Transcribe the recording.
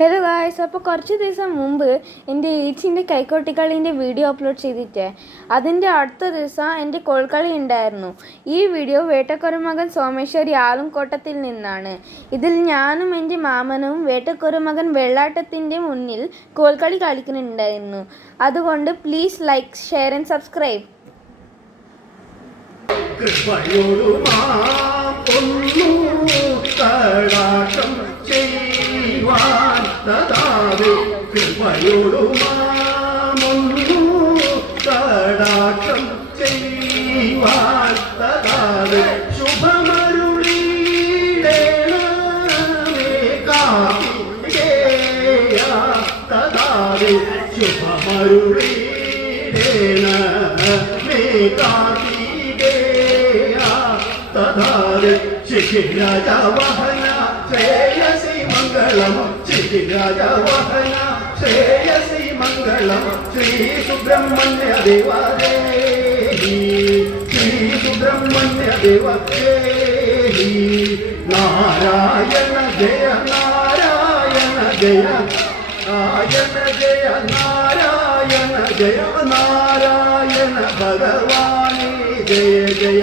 Hello guys, അപ്പോൾ കുറച്ച് ദിവസം മുമ്പ് എൻ്റെ ഏച്ചിൻ്റെ കൈക്കോട്ടിക്കളീൻ്റെ വീഡിയോ അപ്ലോഡ് ചെയ്തിട്ടേ അതിൻ്റെ അടുത്ത ദിവസം എൻ്റെ കോൽക്കളി ഉണ്ടായിരുന്നു. ഈ വീഡിയോ വേട്ടക്കൊരുമകൻ സോമേശ്വരി ആലുംകോട്ടത്തിൽ നിന്നാണ്. ഇതിൽ ഞാനും എൻ്റെ മാമനും വേട്ടക്കൊരുമകൻ വെള്ളാട്ടത്തിൻ്റെ മുന്നിൽ കോൽക്കളി കളിക്കുന്നുണ്ടായിരുന്നു. അതുകൊണ്ട് please like, share and subscribe. കടാക്ഷം ചെയ്യുവാൻ തഥാതെ ശുഭമരുളീടേണമേ കാർത്തികേയ തഥാതെ ശുഭമരുളീടേണമേ കാർത്തികേയ തഥാതെ ശിഖിരാജവഹന ശ്രേയസി മംഗളം ശിഖിരാജവഹന ശ്രേയസി മംഗളം ശ്രീ സുബ്രഹ്മണ്യ ദേവദേഹി ശ്രീ സുബ്രഹ്മണ്യ ദേവദേഹി നാരായണ ജയ നാരായണ ജയ നാരായണ ജയ നാരായണ ജയ നാരായണ ഭഗവാനേ ജയ ജയ.